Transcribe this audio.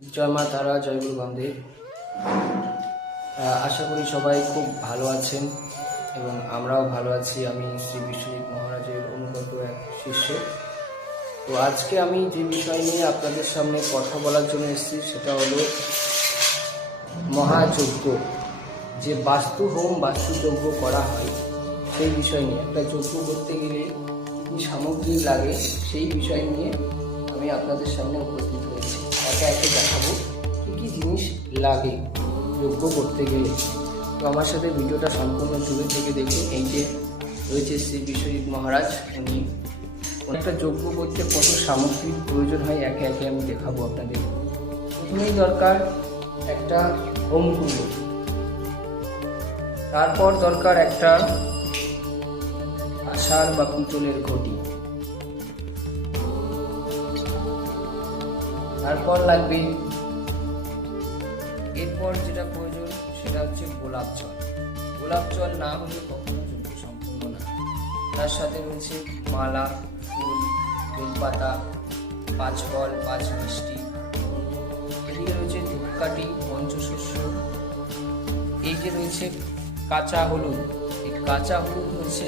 জয় মা তারা, জয় গুরু বামদেব। আশা করি সবাই খুব ভালো আছেন এবং আমরাও ভালো আছি। আমি শ্রী বিশ্বজিৎ মহারাজের অনুগত এক শিষ্য। তো আজকে আমি যে বিষয় নিয়ে আপনাদের সামনে কথা বলার জন্য এসেছি সেটা হলো মহাযজ্ঞ। যে বাস্তু হোম, বাস্তু যজ্ঞ করা হয় সেই বিষয় নিয়ে। একটা যজ্ঞ করতে গেলে কী সামগ্রী লাগে সেই বিষয় নিয়ে আমি আপনাদের সামনে উপস্থিত হয়েছি। একে একে দেখাবো কী কী জিনিস লাগে যজ্ঞ করতে গেলে। তো আমার সাথে ভিডিওটা সম্পূর্ণ জুড়ে থেকে দেখুন। এই যে রয়েছে শ্রী বিশ্বজিৎ মহারাজ, উনি একটা যজ্ঞ করতে কত সামগ্রীর প্রয়োজন হয় একে একে আমি দেখাবো আপনাদের। প্রথমেই দরকার একটা হোমকুণ্ড, তারপর দরকার একটা কাঁসার বা পিতলের ঘটি, তারপর লাগবে, এরপর যেটা প্রয়োজন সেটা হচ্ছে গোলাপ জল। গোলাপ জল না হলে কখনো যজ্ঞ সম্পূর্ণ না। তার সাথে রয়েছে মালা, ফুল, বেলপাতা, 5 ফল, 5 মিষ্টি। এদিকে রয়েছে ধূপকাঠি, পঞ্চশস্য। এই যে রয়েছে কাঁচা হলুদ, এই কাঁচা হলুদ হচ্ছে